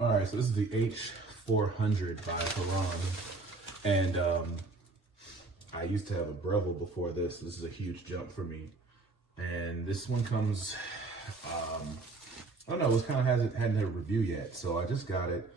All right, so this is the H400 by Hurom, and I used to have a Breville before this. This is a huge jump for me, and this one comes, I don't know, it was kind of hadn't had a review yet, so I just got it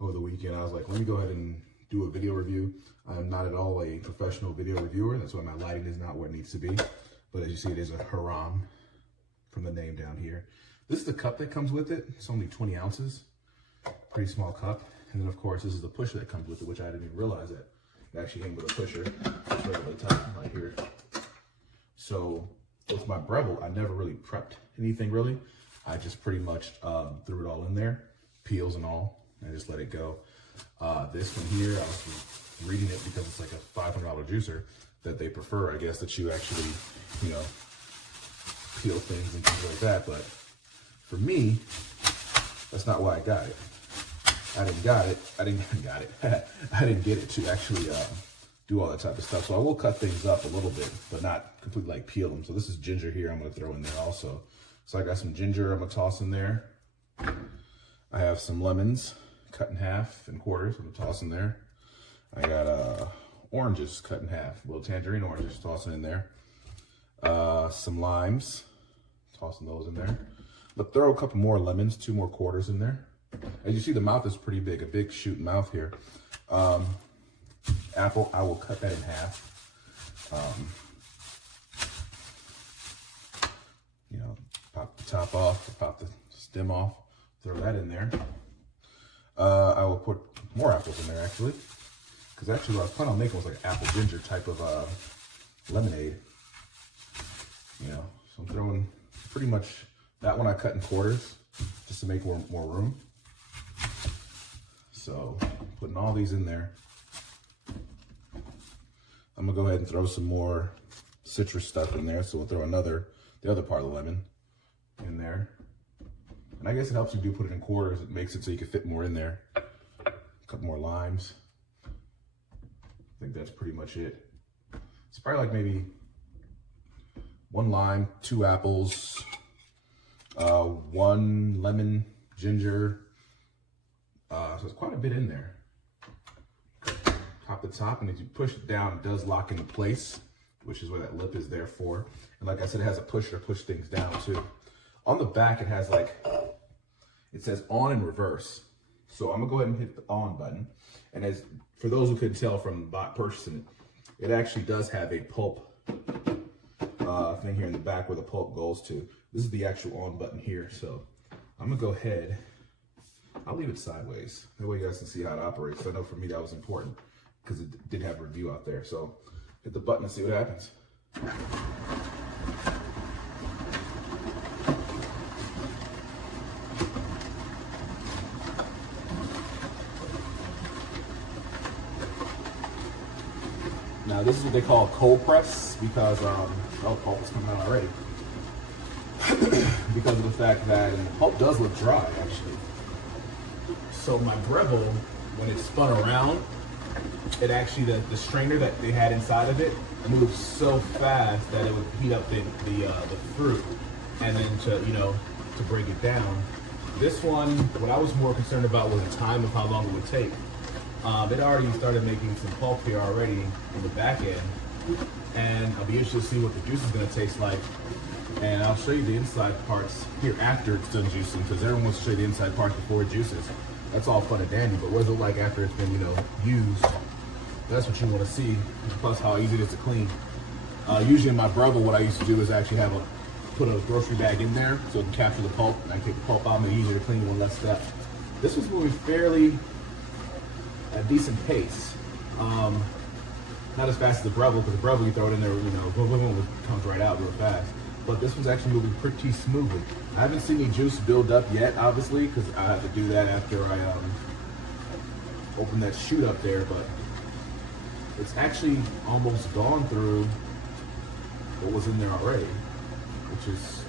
over the weekend. I was like, let me go ahead and do a video review. I'm not at all a professional video reviewer. That's why my lighting is not where it needs to be. But as you see, it is a Hurom from the name down here. This is the cup that comes with it. It's only 20 ounces. Pretty small cup. And then of course, this is the pusher that comes with it, which I didn't even realize that it actually came with a pusher. It's right at the top, right here. So with my Breville, I never really prepped anything really. I just pretty much threw it all in there, peels and all, and I just let it go. This one here, I was reading it because it's like a $500 juicer that they prefer, I guess, that you actually, you know, peel things and things like that. But for me, that's not why I got it. I didn't get it to actually do all that type of stuff. So I will cut things up a little bit, but not completely like peel them. So this is ginger here I'm gonna throw in there also. So I got some ginger I'm gonna toss in there. I have some lemons cut in half and quarters, I'm gonna toss in there. I got oranges cut in half, little tangerine oranges, tossing in there. Some limes, tossing those in there. But throw a couple more lemons, 2 more quarters in there. As you see, the mouth is pretty big, a big shoot mouth here. Apple, I will cut that in half. You know, pop the top off, pop the stem off, throw that in there. I will put more apples in there actually, because actually what I was planning on making was like apple ginger type of lemonade. You know, so I'm throwing pretty much that one I cut in quarters just to make more room. So putting all these in there. I'm gonna go ahead and throw some more citrus stuff in there. So we'll throw the other part of the lemon in there. And I guess it helps you put it in quarters. It makes it so you can fit more in there. A couple more limes. I think that's pretty much it. It's probably like maybe 1 lime, 2 apples, 1 lemon, ginger. So it's quite a bit in there. Pop the top, and as you push it down, it does lock into place, which is what that lip is there for. And like I said, it has a pusher to push things down too. On the back, it has like, it says on and reverse. So I'm gonna go ahead and hit the on button. And as for those who couldn't tell from purchasing it, it actually does have a pulp thing here in the back where the pulp goes to. This is the actual on button here. So I'm gonna go ahead, I'll leave it sideways. That way you guys can see how it operates. So I know for me that was important because it did have a review out there. So hit the button and see what happens. Now this is what they call cold press because, oh, pulp is coming out already. Because of the fact that the pulp does look dry actually. So my Breville, when it spun around, it actually, the strainer that they had inside of it moved so fast that it would heat up the fruit and then to break it down. This one, what I was more concerned about was the time of how long it would take. It already started making some pulp here already in the back end, and I'll be interested to see what the juice is going to taste like. And I'll show you the inside parts here after it's done juicing, because everyone wants to show you the inside parts before it juices. That's all fun and dandy, but what's it like after it's been, used? That's what you want to see, plus how easy it is to clean. Usually in my Breville, what I used to do is actually put a grocery bag in there so it can capture the pulp, and I take the pulp out and it's easier to clean, one less step. This was moving fairly at a decent pace. Not as fast as the Breville, because the Breville you throw it in there, it comes right out real fast. But this was actually moving pretty smoothly. I haven't seen any juice build up yet, obviously, because I have to do that after I open that chute up there, but it's actually almost gone through what was in there already, which is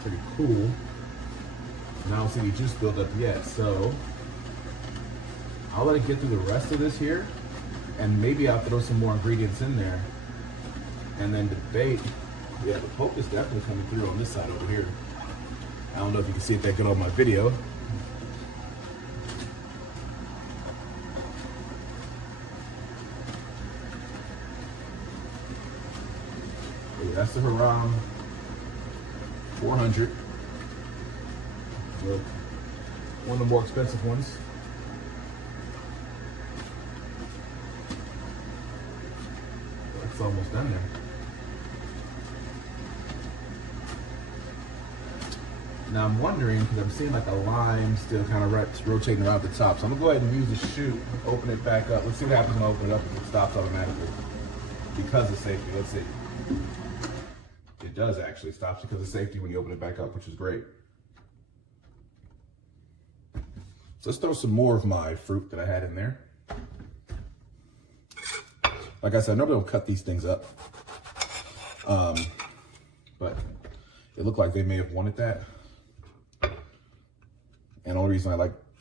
pretty cool. And I don't see any juice build up yet, so I'll let it get through the rest of this here, and maybe I'll throw some more ingredients in there, and then debate. Yeah, the pulp is definitely coming through on this side over here. I don't know if you can see it that good on my video, that's the Hurom 400. One of the more expensive ones. It's almost done there. Now I'm wondering, because I'm seeing like a line still kind of rotating around the top. So I'm gonna go ahead and use the chute, open it back up. Let's see what happens when I open it up, if it stops automatically. Because of safety, let's see. It does actually stop because of safety when you open it back up, which is great. So let's throw some more of my fruit that I had in there. Like I said, I normally don't cut these things up. But it looked like they may have wanted that. And the only reason I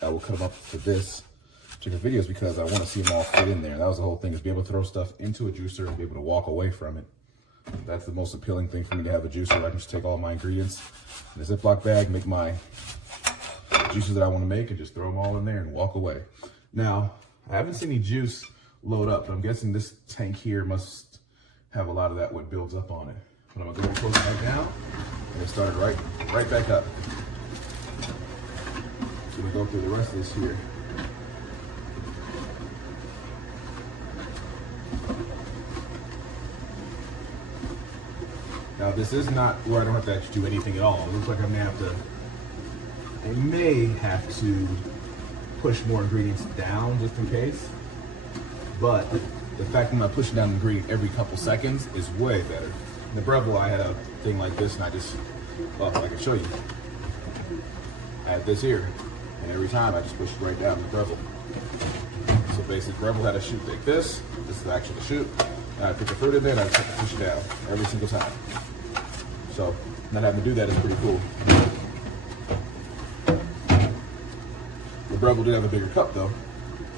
will cut them up for this particular video is because I want to see them all fit in there. That was the whole thing, is be able to throw stuff into a juicer and be able to walk away from it. That's the most appealing thing for me, to have a juicer. I can just take all my ingredients in a Ziploc bag, make my juices that I want to make, and just throw them all in there and walk away. Now, I haven't seen any juice load up, but I'm guessing this tank here must have a lot of that what builds up on it. But I'm gonna go close it back down, and it started right back up. So we'll go through the rest of this here. Now this is not where I don't have to actually do anything at all. It looks like I may have to push more ingredients down just in case. But the fact that I'm not pushing down an ingredient every couple seconds is way better. In the Breville, I had a thing like this, and I can show you. I had this here, and every time I just push it right down the Breville. So basically, Breville had a chute like this. This is actually the chute. And I put the fruit in there, and I just push it down every single time. So not having to do that is pretty cool. The Breville did have a bigger cup though,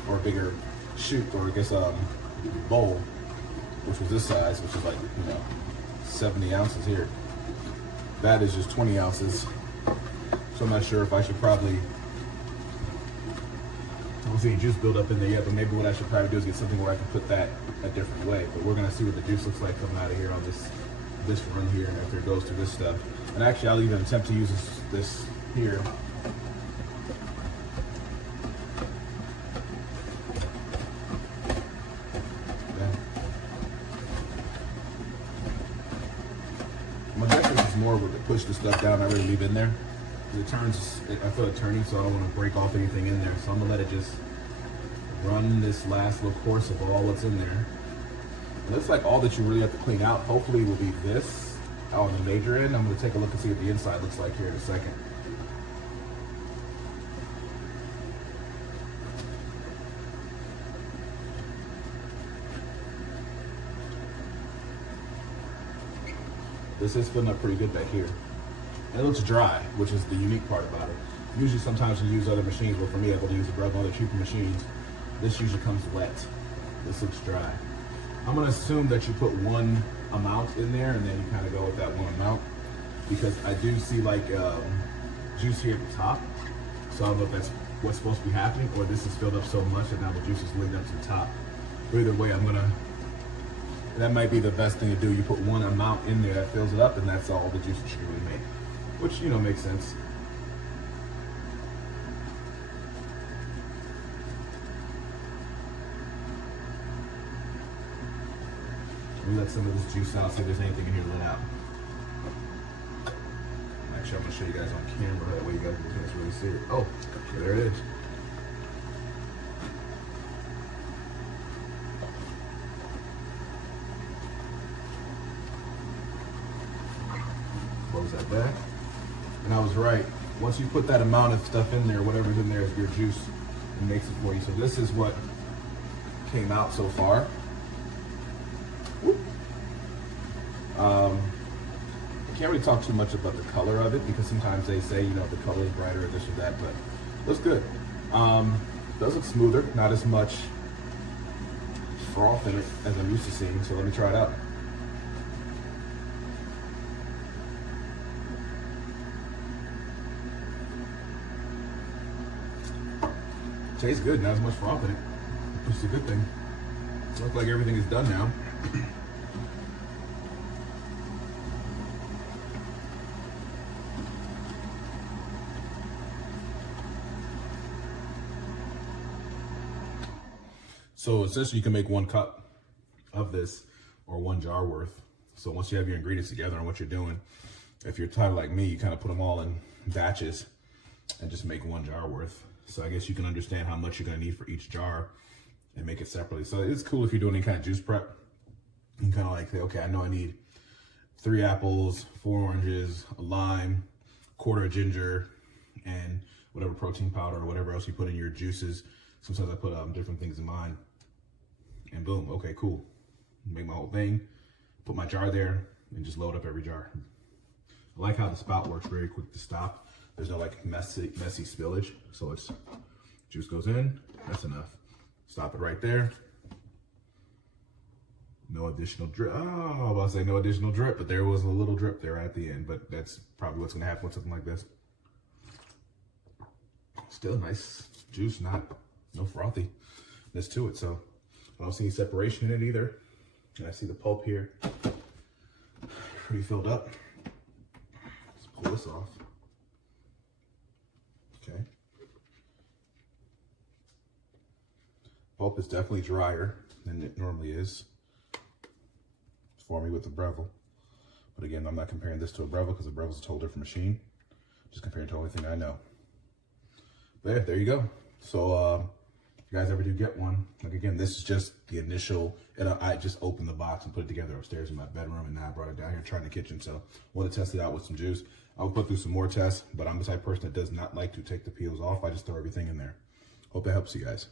or a bigger chute, or I guess bowl, which was this size, which is like 70 ounces here. That is just 20 ounces. So I'm not sure if I should probably, I don't see any juice build up in there yet, but maybe what I should probably do is get something where I can put that a different way. But we're gonna see what the juice looks like coming out of here on this run here after it goes through this stuff. And actually I'll even attempt to use this here. My guess is more with to push the stuff down, I really leave in there. It turns, I feel it turning, so I don't want to break off anything in there. So I'm gonna let it just run this last little course of all that's in there. It looks like all that you really have to clean out, hopefully, will be this on the major end. I'm gonna take a look and see what the inside looks like here in a second. This is filling up pretty good back here. And it looks dry, which is the unique part about it. Usually sometimes you use other machines, but for me, I go to use a Breville, other cheaper machines. This usually comes wet. This looks dry. I'm gonna assume that you put one amount in there and then you kind of go with that one amount, because I do see like juice here at the top. So I don't know if that's what's supposed to be happening, or this is filled up so much that now the juice is leading up to the top. But either way, that might be the best thing to do. You put one amount in there that fills it up, and that's all the juice you should really make, which makes sense. We let some of this juice out, see if there's anything in here to let out. Actually, I'm gonna show you guys on camera, that way you guys can really see it. Oh, there it is. Close that back. And I was right. Once you put that amount of stuff in there, whatever's in there is your juice, it makes it for you. So this is what came out so far. I can't really talk too much about the color of it, because sometimes they say, the color is brighter or this or that, but it looks good. Does look smoother, not as much froth in it as I'm used to seeing, so let me try it out. Tastes good, not as much froth in it, which is a good thing. It looks like everything is done now. So essentially you can make 1 cup of this or 1 jar worth. So once you have your ingredients together and what you're doing, if you're tired like me, you kind of put them all in batches and just make 1 jar worth. So I guess you can understand how much you're gonna need for each jar and make it separately. So it's cool if you're doing any kind of juice prep. You can kind of like say, okay, I know I need 3 apples, 4 oranges, a lime, quarter of ginger, and whatever protein powder or whatever else you put in your juices. Sometimes I put different things in mine. And boom, okay, cool. Make my whole thing, put my jar there, and just load up every jar. I like how the spout works, very quick to stop. There's no like messy spillage. So it's, juice goes in, that's enough. Stop it right there. No additional drip. Oh, I was about to say no additional drip, but there was a little drip there at the end, but that's probably what's gonna happen with something like this. Still nice juice, no frothiness to it. So I don't see any separation in it either. And I see the pulp here pretty filled up. Let's pull this off. Okay. Pulp is definitely drier than it normally is for me with the Breville. But again, I'm not comparing this to a Breville because a Breville is a totally different machine. Just comparing to the only thing I know. But yeah, there you go. So if you guys ever do get one, like again, this is just the initial, and I just opened the box and put it together upstairs in my bedroom, and now I brought it down here trying the kitchen. So I want to test it out with some juice. I'll put through some more tests, but I'm the type of person that does not like to take the peels off. I just throw everything in there. Hope that helps you guys.